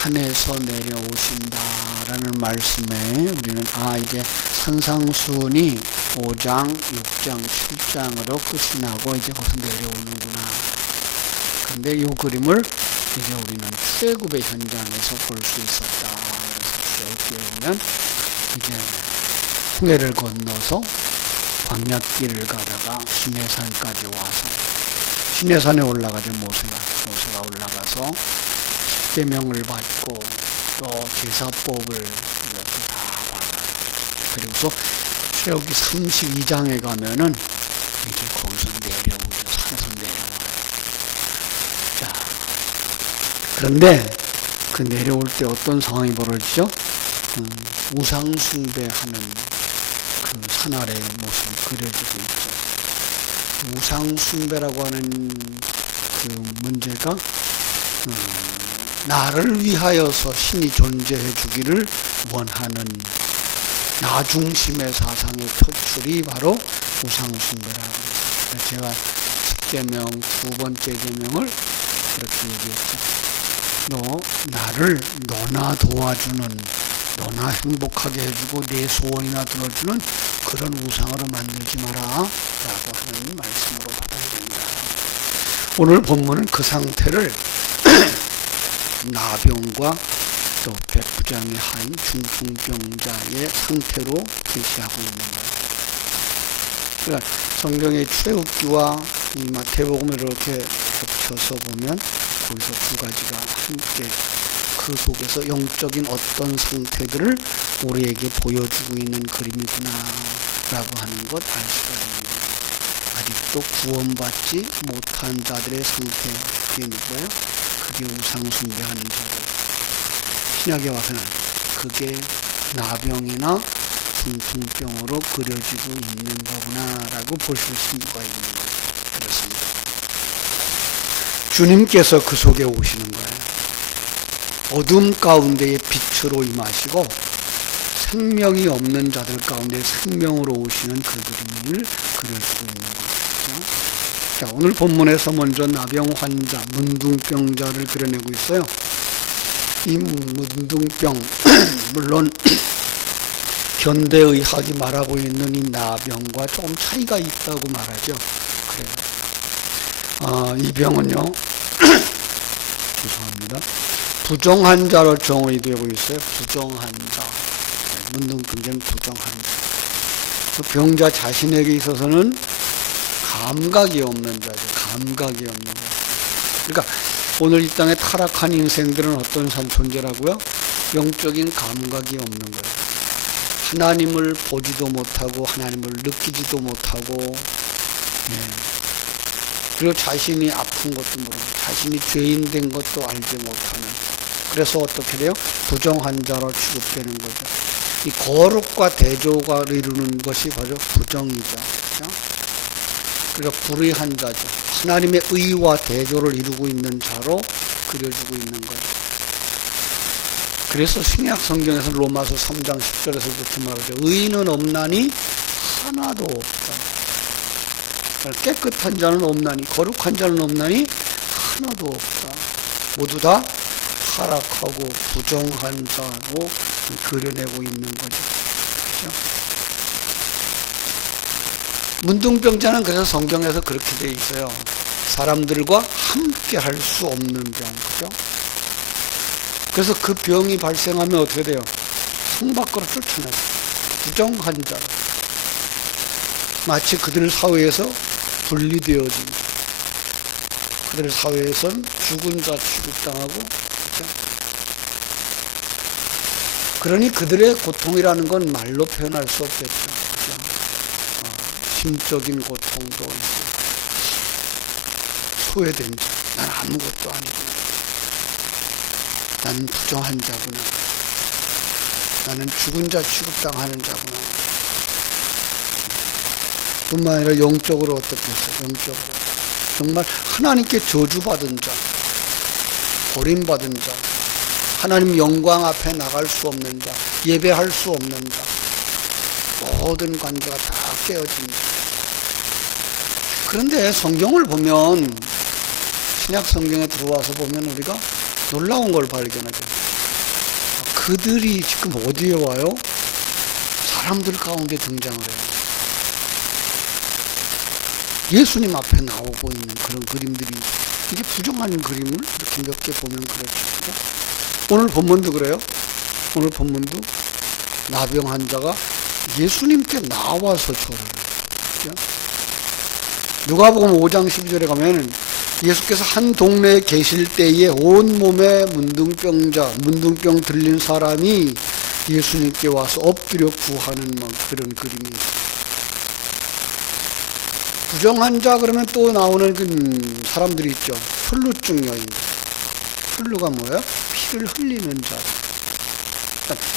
산에서 내려오신다라는 말씀에 우리는 이제 산상수훈이 5장, 6장, 7장으로 끝이 나고 이제 거기서 내려오는구나. 근데 이 그림을 이제 우리는 출애굽의 현장에서 볼 수 있었다. 그래서 출애굽기에 이제 홍해를 건너서 광야길을 가다가 시내산까지 와서 시내산에 올라가죠. 모세가 올라가서 십계명을 받고 또 제사법을 이렇게 다 받아요. 그리고서 출애굽기 32장에 가면은 이제 거기서 내려오죠. 산에서 내려와요. 자, 그런데 그 내려올 때 어떤 상황이 벌어지죠? 우상숭배하는 그 산 아래의 모습이 그려지고 있죠. 우상숭배라고 하는 그 문제가 나를 위하여서 신이 존재해 주기를 원하는 나 중심의 사상의 표출이 바로 우상숭배라고 했어요. 제가 10계명 두 번째 계명을 그렇게 얘기했죠. 너나 도와주는, 너나 행복하게 해주고 내 소원이나 들어주는 그런 우상으로 만들지 마라 라고 하는 말씀으로 받아야 됩니다. 오늘 본문은 그 상태를 나병과 또 백부장의 하인 중풍병자의 상태로 계시하고 있는 거예요. 그러니까 성경의 출애굽기와 마태복음을 이렇게 겹쳐서 보면 거기서 두 가지가 함께 그 속에서 영적인 어떤 상태들을 우리에게 보여주고 있는 그림이구나 라고 하는 것 알 수가 있습니다. 아직도 구원받지 못한 자들의 상태가 뭐예요? 그게 우상숭배하는 자들. 신약에 와서는 그게 나병이나 중풍병으로 그려지고 있는 거구나 라고 보실 수가 있는 거예요. 그렇습니다. 주님께서 그 속에 오시는 거예요. 어둠 가운데에 빛으로 임하시고 생명이 없는 자들 가운데 생명으로 오시는 그 그림을 그려주고 있는 거죠. 자, 오늘 본문에서 먼저 나병 환자, 문둥병자를 그려내고 있어요. 이 문둥병, 물론 현대의학이 말하고 있는 이 나병과 조금 차이가 있다고 말하죠. 그래요. 이 병은요, 죄송합니다. 부정환자로 정의이 되고 있어요. 부정환자. 문둥병자는 부정환자. 그 병자 자신에게 있어서는 감각이 없는 자죠. 감각이 없는 자. 그러니까 오늘 이 땅에 타락한 인생들은 어떤 존재라고요? 영적인 감각이 없는 거예요. 하나님을 보지도 못하고 하나님을 느끼지도 못하고, 그리고 자신이 아픈 것도 모르고 자신이 죄인 된 것도 알지 못하는, 그래서 어떻게 돼요? 부정환자로 취급되는 거죠. 이 거룩과 대조가 이루는 것이 바로 부정이죠. 그렇죠? 그러니까 불의한 자죠. 하나님의 의와 대조를 이루고 있는 자로 그려지고 있는 거죠. 그래서 신약 성경에서 로마서 3장 10절에서 그렇게 말하죠. 의인은 없나니 하나도 없다. 그러니까 깨끗한 자는 없나니, 거룩한 자는 없나니 하나도 없다. 모두 다 타락하고 부정한 자로 그려내고 있는 거죠. 그렇죠? 문둥병자는 그래서 성경에서 그렇게 되어 있어요. 사람들과 함께 할 수 없는 병. 그죠? 그래서 그 병이 발생하면 어떻게 돼요? 성 밖으로 쫓아내요. 부정한 자. 마치 그들 사회에서 분리되어진 자. 그들 사회에선 죽은 자 취급당하고, 그렇죠? 그러니 그들의 고통이라는 건 말로 표현할 수 없겠죠. 그렇죠? 심적인 고통도 있고, 소외된 자. 난 아무것도 아니고. 나는 부정한 자구나. 나는 죽은 자 취급당하는 자구나. 뿐만 아니라 영적으로 어떻게 했어요? 영적으로 정말 하나님께 저주받은 자, 버림받은 자, 하나님 영광 앞에 나갈 수 없는 자, 예배할 수 없는 자, 모든 관계가 다 깨어진 자. 그런데 성경을 보면, 신약 성경에 들어와서 보면 우리가 놀라운 걸 발견하죠. 그들이 지금 어디에 와요? 사람들 가운데 등장을 해요. 예수님 앞에 나오고 있는 그런 그림들이, 이게 부정한 그림을 이렇게 몇 개 보면 그렇죠. 오늘 본문도 그래요. 오늘 본문도 나병 환자가 예수님께 나와서 절을 해요. 누가복음 5장 12절에 가면 예수께서 한 동네에 계실 때에 온몸에 문둥병 들린 사람이 예수님께 와서 엎드려 구하는 그런 그림이. 부정한 자 그러면 또 나오는 그 사람들이 있죠. 혈루증 여인. 혈루가 뭐예요? 피를 흘리는 자.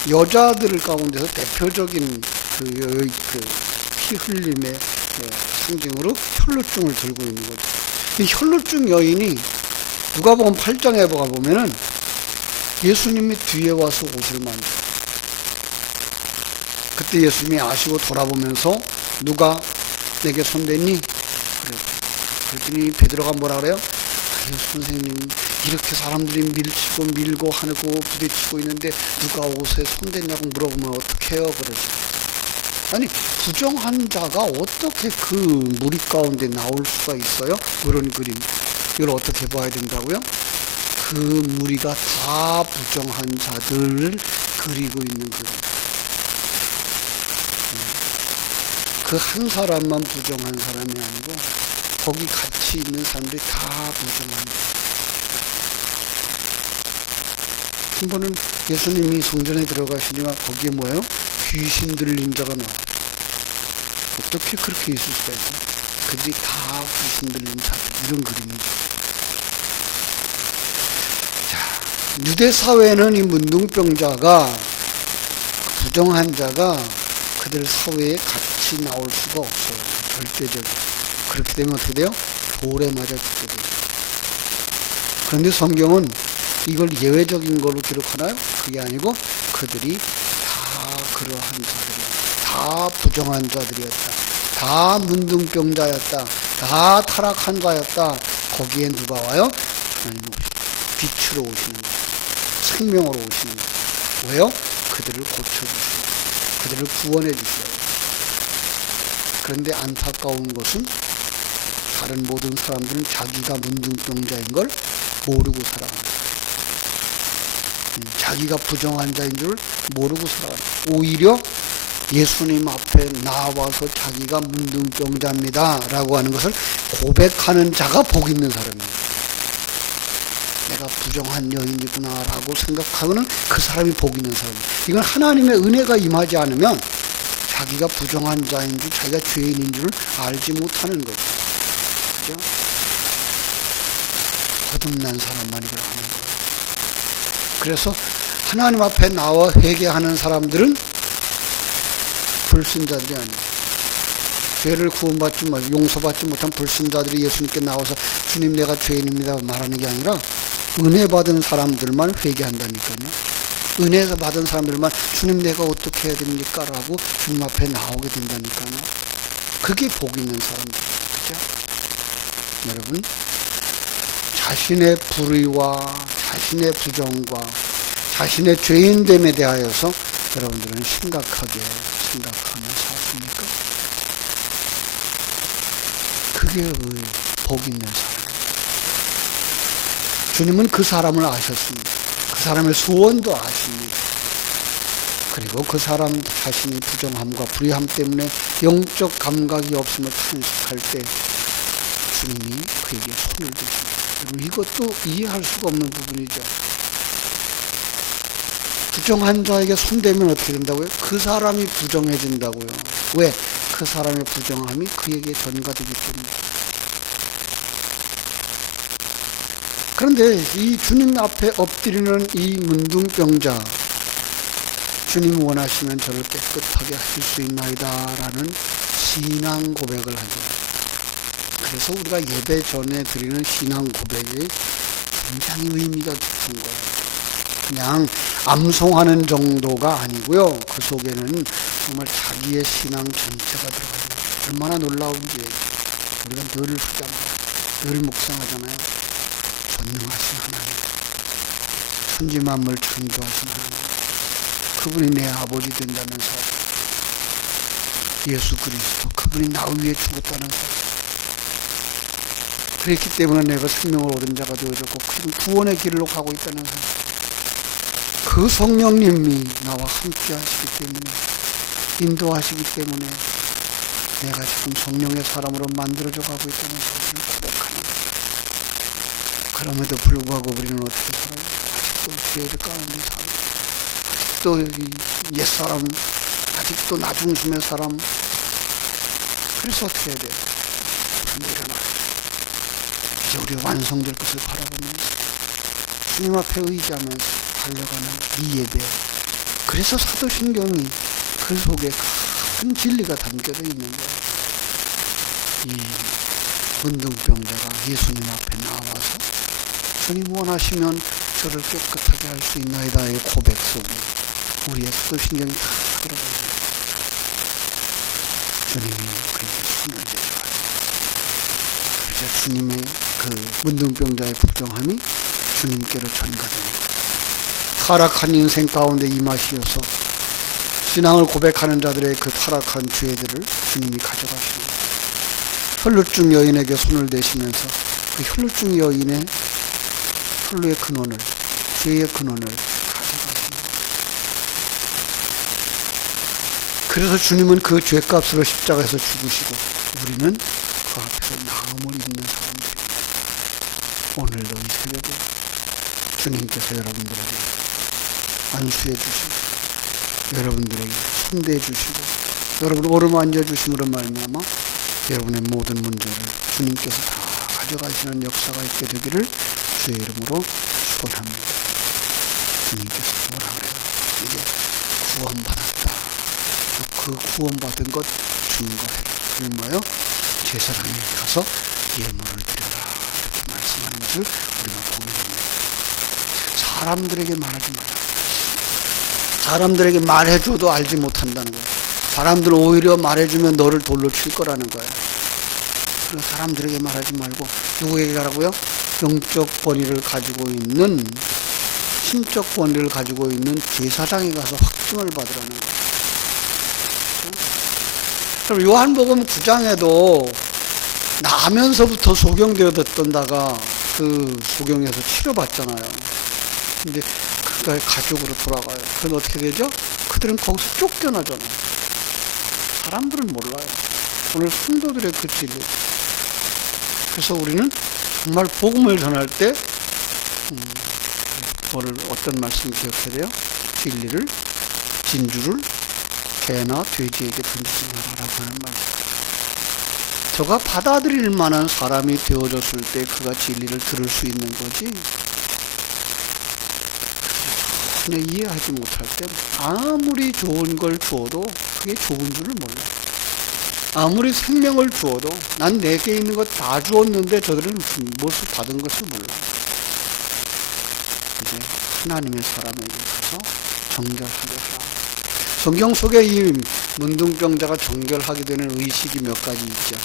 여자들 가운데서 대표적인 피 흘림의 상징으로 혈루증을 들고 있는 거죠. 이 혈루증 여인이 누가복음 8장에 보면은 예수님이 뒤에 와서 옷을 만져요. 그때 예수님이 아시고 돌아보면서 누가 내게 손댔니? 그랬더니 베드로가 뭐라 그래요? 선생님, 이렇게 사람들이 밀치고 밀고 하고 부딪히고 있는데 누가 옷에 손댔냐고 물어보면 어떡해요? 그러죠. 아니, 부정한 자가 어떻게 그 무리 가운데 나올 수가 있어요? 그런 그림. 이걸 어떻게 봐야 된다고요? 그 무리가 다 부정한 자들을 그리고 있는 그림. 그 한 사람만 부정한 사람이 아니고 거기 같이 있는 사람들이 다 부정한 거예요. 한 번은 예수님이 성전에 들어가시니까 거기에 뭐예요? 귀신 들린 자가 나와요. 어떻게 그렇게 있을 수가 있어요? 그들이 다 귀신 들린 자들, 이런 그림이죠. 자, 유대 사회는 이 문둥병자가, 부정한 자가 그들 사회에 같이 나올 수가 없어요. 절대적으로. 그렇게 되면 어떻게 돼요? 돌에 맞아 죽게 돼요. 그런데 성경은 이걸 예외적인 걸로 기록하나요? 그게 아니고 그들이 다 그러한 자들이었다. 다 부정한 자들이었다. 다 문둥병자였다. 다 타락한 자였다. 거기에 누가 와요? 하나님 빛으로 오시는 거예요. 생명으로 오시는 거예요. 왜요? 그들을 고쳐주시고 그들을 구원해 주셔요. 그런데 안타까운 것은 다른 모든 사람들은 자기가 문둥병자인 걸 모르고 살아갑니다. 자기가 부정한 자인 줄 모르고 살아갑니다. 오히려 예수님 앞에 나와서 자기가 문둥병자입니다 라고 하는 것을 고백하는 자가 복 있는 사람이에요. 내가 부정한 여인이구나 라고 생각하고는 그 사람이 복 있는 사람이에요. 이건 하나님의 은혜가 임하지 않으면 자기가 부정한 자인 줄, 자기가 죄인인 줄 알지 못하는 거죠. 그죠? 거듭난 사람만 이걸 하는 거예요. 그래서 하나님 앞에 나와 회개하는 사람들은 불신자들이 아니에요. 죄를 구원받지 못, 용서받지 못한 불신자들이 예수님께 나와서 주님 내가 죄인입니다 말하는 게 아니라 은혜 받은 사람들만 회개한다니까요. 은혜 받은 사람들만 주님 내가 어떻게 해야 됩니까? 라고 주님 앞에 나오게 된다니까요. 그게 복 있는 사람들이죠. 여러분, 자신의 불의와 자신의 부정과 자신의 죄인됨에 대하여서 여러분들은 심각하게 생각하며 사십니까? 그게 복 있는 사람. 주님은 그 사람을 아셨습니다. 그 사람의 소원도 아십니다. 그리고 그 사람 자신이 부정함과 불의함 때문에 영적 감각이 없음을 탄식할 때 주님이 그에게 손을 드십니다. 여러분, 이것도 이해할 수가 없는 부분이죠. 부정한 자에게 손대면 어떻게 된다고요? 그 사람이 부정해진다고요. 왜? 그 사람의 부정함이 그에게 전가되기 때문에. 그런데 이 주님 앞에 엎드리는 이 문둥병자, 주님 원하시면 저를 깨끗하게 하실 수 있나이다 라는 신앙 고백을 하죠. 그래서 우리가 예배 전에 드리는 신앙 고백이 굉장히 의미가 깊은 거예요. 그냥 암송하는 정도가 아니고요. 그 속에는 정말 자기의 신앙 전체가 들어가요. 얼마나 놀라운지 우리가 늘 묵상하잖아요. 전능하신 하나님, 천지만물 창조하신 하나님, 그분이 내 아버지 된다는 사실, 예수 그리스도 그분이 나 위해 죽었다는 사실, 그랬기 때문에 내가 생명을 얻은 자가 되어졌고 그분 구원의 길로 가고 있다는 사실, 그 성령님이 나와 함께 하시기 때문에, 인도하시기 때문에 내가 지금 성령의 사람으로 만들어져 가고 있다는 사실을 고백하는 거예요. 그럼에도 불구하고 우리는 어떻게 살아요? 아직도 죄의 가운데 살아요. 아직도 옛사람, 아직도 나중심의 사람. 그래서 어떻게 해야 돼요? 일어나요. 이제 우리 완성될 것을 바라보면서 주님 앞에 의지하면서 달려가는 이 예배. 그래서 사도신경이 그 속에 큰 진리가 담겨져 있는 거예요. 이 문둥병자가 예수님 앞에 나와서 주님 원하시면 저를 깨끗하게 할 수 있나이다의 고백 속에 우리의 사도신경이 다 들어가 있어요. 주님이 그에게 손을 대줘요. 그래서 주님의 그 문둥병자의 부정함이 주님께로 전가되는 거예요. 타락한 인생 가운데 임하시어서 신앙을 고백하는 자들의 그 타락한 죄들을 주님이 가져가시는 거예요. 혈루증 여인에게 손을 대시면서 그 혈루증 여인의 혈루의 근원을, 죄의 근원을 가져가시는 거예요. 그래서 주님은 그 죄값으로 십자가에서 죽으시고 우리는 그 앞에서 나음을 입는 사람들입니다. 오늘도 이 새벽에 주님께서 여러분들에게 안수해 주시고 여러분들에게 손대해 주시고 여러분을 오르만져 주심으로 말미암아 여러분의 모든 문제를 주님께서 다 가져가시는 역사가 있게 되기를 주의 이름으로 축원합니다. 주님께서 뭐라 그래요? 이제 구원받았다. 그 구원받은 것 주는 거 해라. 그게 뭐예요? 제사장에 가서 예물을 드려라. 이렇게 말씀하는 것을 우리가 보게 됩니다. 사람들에게 말하지 마라. 사람들에게 말해줘도 알지 못한다는 거예요. 사람들 오히려 말해주면 너를 돌로 칠 거라는 거예요. 그래서 사람들에게 말하지 말고 누구에게 가라고요? 영적 권위를 가지고 있는, 신적 권위를 가지고 있는 제사장에 가서 확증을 받으라는 거예요. 그럼 요한복음 9장에도 나면서부터 소경되었던 자가 그 소경에서 치료받잖아요. 근데 그가 가족으로 돌아가요. 그건 어떻게 되죠? 그들은 거기서 쫓겨나잖아요. 사람들은 몰라요. 오늘 성도들의 그 진리. 그래서 우리는 정말 복음을 전할 때 뭐를 어떤 말씀 기억해야 돼요? 진리를, 진주를 개나 돼지에게 던지지 마라라고 하는 말씀. 저가 받아들일 만한 사람이 되어졌을 때 그가 진리를 들을 수 있는 거지. 전혀 이해하지 못할 때 아무리 좋은 걸 주어도 그게 좋은 줄을 몰라. 아무리 생명을 주어도 난 내게 있는 것 다 주었는데 저들은 무엇을 받은 것을 몰라. 이제 하나님의 사람에게 가서 정결하게 하라. 성경 속에 이 문둥병자가 정결하게 되는 의식이 몇 가지 있죠.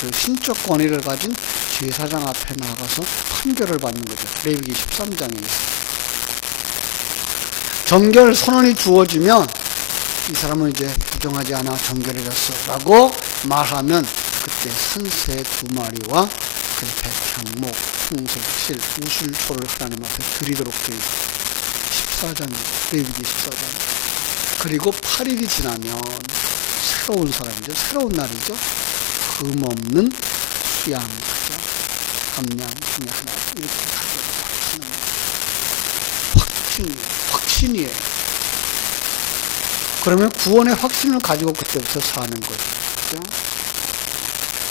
그 신적 권위를 가진 제사장 앞에 나가서 판결을 받는 거죠. 레위기 13장에 있어요. 정결 선언이 주어지면 이 사람은 이제 부정하지 않아 정결해졌어 라고 말하면 그때 산새 2마리와 그 백향목, 홍색 실, 우슬초를 하나님 앞에 드리도록 되어 있어요. 14장이에요. 레위기 14장. 그리고 8일이 지나면 새로운 사람이죠. 새로운 날이죠. 흠없는 수양, 감량 중에 하나 이렇게 가져가는 확신이에요. 그러면 구원의 확신을 가지고 그때부터 사는 거죠. 그렇죠?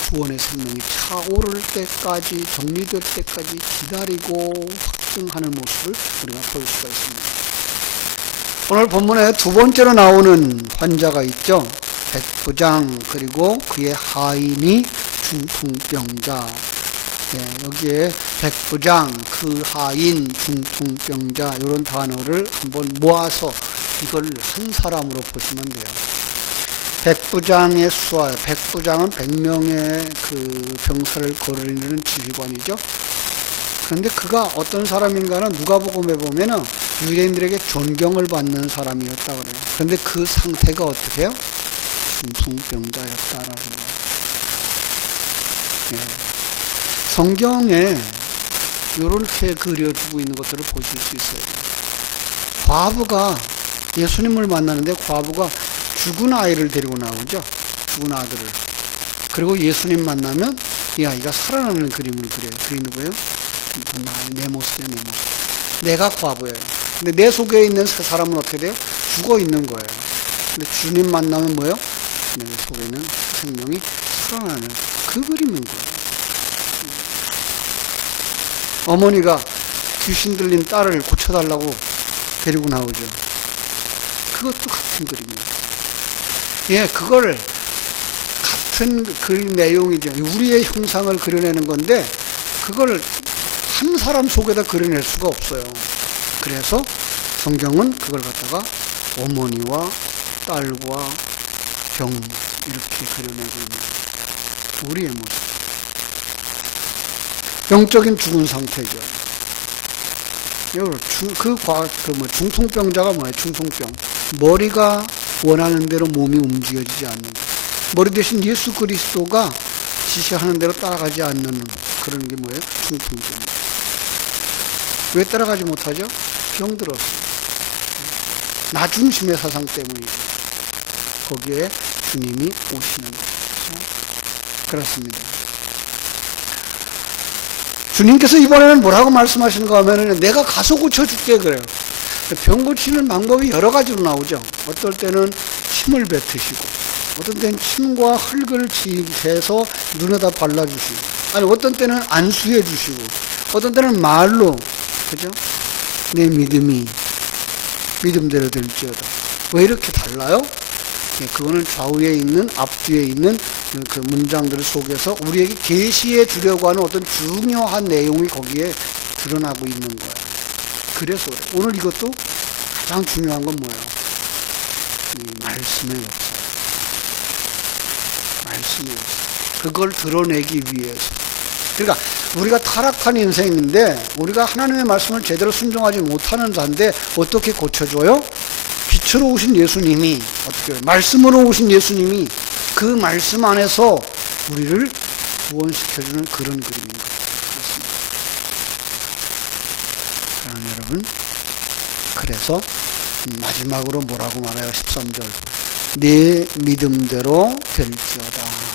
구원의 생명이 차오를 때까지, 정리될 때까지 기다리고 확증하는 모습을 우리가 볼 수가 있습니다. 오늘 본문에 두 번째로 나오는 환자가 있죠. 백부장, 그리고 그의 하인이 중풍병자. 네, 여기에 백부장, 그 하인, 중풍병자 이런 단어를 한번 모아서 이걸 한 사람으로 보시면 돼요. 백부장의 수하, 백부장은 100명의 그 병사를 거느리는 지휘관이죠. 그런데 그가 어떤 사람인가는 누가복음에 보면은 유대인들에게 존경을 받는 사람이었다 그래요. 그런데 그 상태가 어떻게 해요? 중풍병자였다라는 거예요. 예. 성경에 이렇게 그려주고 있는 것들을 보실 수 있어요. 과부가 예수님을 만나는데 과부가 죽은 아이를 데리고 나오죠. 죽은 아들을. 그리고 예수님 만나면 이 아이가 살아나는 그림을 그려요. 그리는 거예요. 내 모습이야, 내 모습. 내가 과부예요. 근데 내 속에 있는 세 사람은 어떻게 돼요? 죽어 있는 거예요. 근데 주님 만나면 뭐예요? 내 속에 있는 생명이 살아나는 그 그림인 거예요. 어머니가 귀신 들린 딸을 고쳐달라고 데리고 나오죠. 그것도 같은 그림이에요. 예, 그걸 같은 그림 내용이죠. 우리의 형상을 그려내는 건데 그걸 한 사람 속에다 그려낼 수가 없어요. 그래서 성경은 그걸 갖다가 어머니와 딸과 병 이렇게 그려내고 있는 우리의 모습. 영적인 죽은 상태죠. 중풍병자가 뭐예요? 중풍병. 머리가 원하는 대로 몸이 움직여지지 않는 거. 머리 대신 예수 그리스도가 지시하는 대로 따라가지 않는 그런 게 뭐예요? 중풍병. 왜 따라가지 못하죠? 병들었어요. 나 중심의 사상 때문이죠. 거기에 주님이 오시는 거죠. 그렇습니다. 주님께서 이번에는 뭐라고 말씀하시는가 하면은 내가 가서 고쳐줄게 그래요. 병 고치는 방법이 여러 가지로 나오죠. 어떨 때는 침을 뱉으시고, 어떤 때는 침과 흙을 지해서 눈에다 발라주시고, 아니 어떤 때는 안수해 주시고, 어떤 때는 말로, 그죠? 내 믿음이 믿음대로 될지어다. 왜 이렇게 달라요? 예, 그거는 좌우에 있는 앞뒤에 있는 그 문장들 속에서 우리에게 계시해 주려고 하는 어떤 중요한 내용이 거기에 드러나고 있는 거예요. 그래서 오늘 이것도 가장 중요한 건 뭐예요? 이 말씀의 역사. 말씀의 역사. 그걸 드러내기 위해서. 그러니까 우리가 타락한 인생인데 우리가 하나님의 말씀을 제대로 순종하지 못하는 자인데 어떻게 고쳐줘요? 빛으로 오신 예수님이 어떻게 해요? 말씀으로 오신 예수님이 그 말씀 안에서 우리를 구원시켜주는 그런 그림인 것 같습니다. 사랑하는 여러분, 그래서 마지막으로 뭐라고 말해요? 13절 내 믿음대로 될지어다.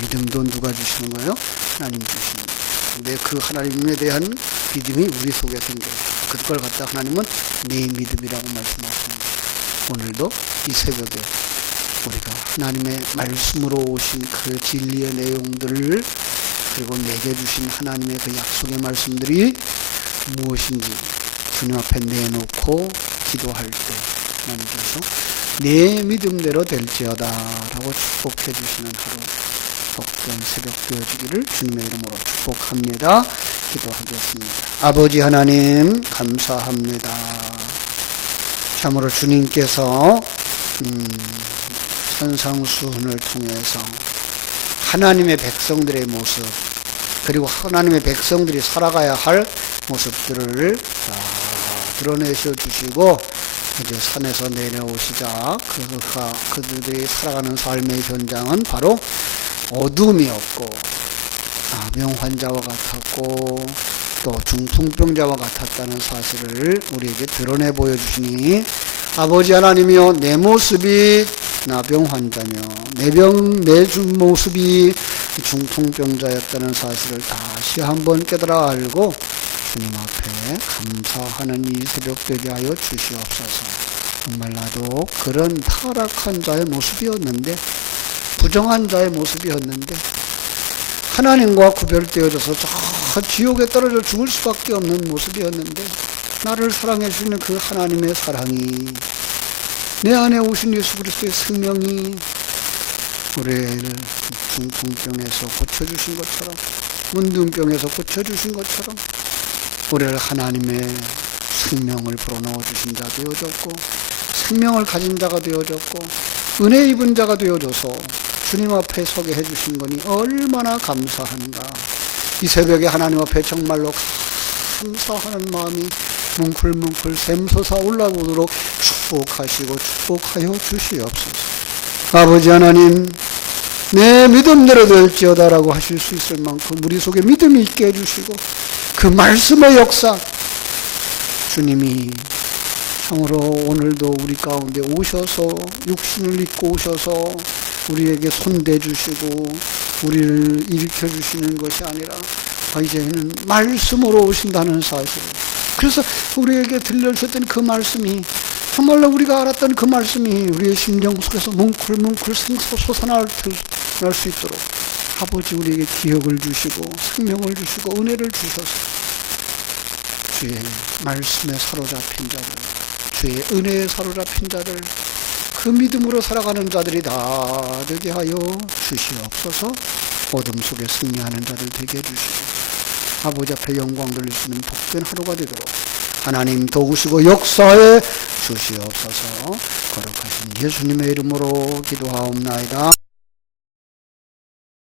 믿음도 누가 주시는 거예요? 하나님 주시는 거예요. 근데 그 하나님에 대한 믿음이 우리 속에 생겨요. 그걸 갖다 하나님은 내 믿음이라고 말씀하십니다. 오늘도 이 새벽에 우리가 하나님의 말씀으로 오신 그 진리의 내용들을 그리고 내게 주신 하나님의 그 약속의 말씀들이 무엇인지 주님 앞에 내놓고 기도할 때 하나님께서 내 믿음대로 될지어다 라고 축복해 주시는 하루 복된 새벽 되어지기를 주님의 이름으로 축복합니다. 기도하겠습니다. 아버지 하나님 감사합니다. 참으로 주님께서 산상수훈을 통해서 하나님의 백성들의 모습 그리고 하나님의 백성들이 살아가야 할 모습들을 다 드러내셔 주시고 이제 산에서 내려오시자 그들이 살아가는 삶의 현장은 바로 어둠이었고 병 환자와 같았고 또 중풍병자와 같았다는 사실을 우리에게 드러내 보여주시니 아버지 하나님이여 내 모습이 나병 환자며 내 모습이 중풍병자였다는 사실을 다시 한번 깨달아 알고 주님 앞에 감사하는 이 새벽 되게 하여 주시옵소서. 정말 나도 그런 타락한 자의 모습이었는데 부정한 자의 모습이었는데 하나님과 구별되어져서 저 지옥에 떨어져 죽을 수밖에 없는 모습이었는데 나를 사랑해 주시는 그 하나님의 사랑이 내 안에 오신 예수 그리스도의 생명이 우리를 중풍병에서 고쳐주신 것처럼 문둥병에서 고쳐주신 것처럼 우리를 하나님의 생명을 불어넣어 주신 자 되어졌고 생명을 가진 자가 되어졌고 은혜 입은 자가 되어져서 주님 앞에 서게 해주신 거니 얼마나 감사한가. 이 새벽에 하나님 앞에 정말로 감사하는 마음이 뭉클뭉클 샘솟아 올라오도록 축복하시고 축복하여 주시옵소서. 아버지 하나님, 내 믿음대로 될지어다라고 하실 수 있을 만큼 우리 속에 믿음이 있게 해주시고 그 말씀의 역사, 주님이 참으로 오늘도 우리 가운데 오셔서 육신을 입고 오셔서 우리에게 손대주시고 우리를 일으켜주시는 것이 아니라 이제는 말씀으로 오신다는 사실, 그래서 우리에게 들려주셨던 그 말씀이 정말로 우리가 알았던 그 말씀이 우리의 심령 속에서 뭉클뭉클 솟아날 수 있도록 아버지 우리에게 기억을 주시고 생명을 주시고 은혜를 주셔서 주의 말씀에 사로잡힌 자들, 주의 은혜에 사로잡힌 자들, 그 믿음으로 살아가는 자들이 다 되게 하여 주시옵소서. 어둠 속에 승리하는 자들 되게 해주시고 아버지 앞에 영광 돌릴 수 있는 복된 하루가 되도록 하나님 도우시고 역사해 주시옵소서. 거룩하신 예수님의 이름으로 기도하옵나이다.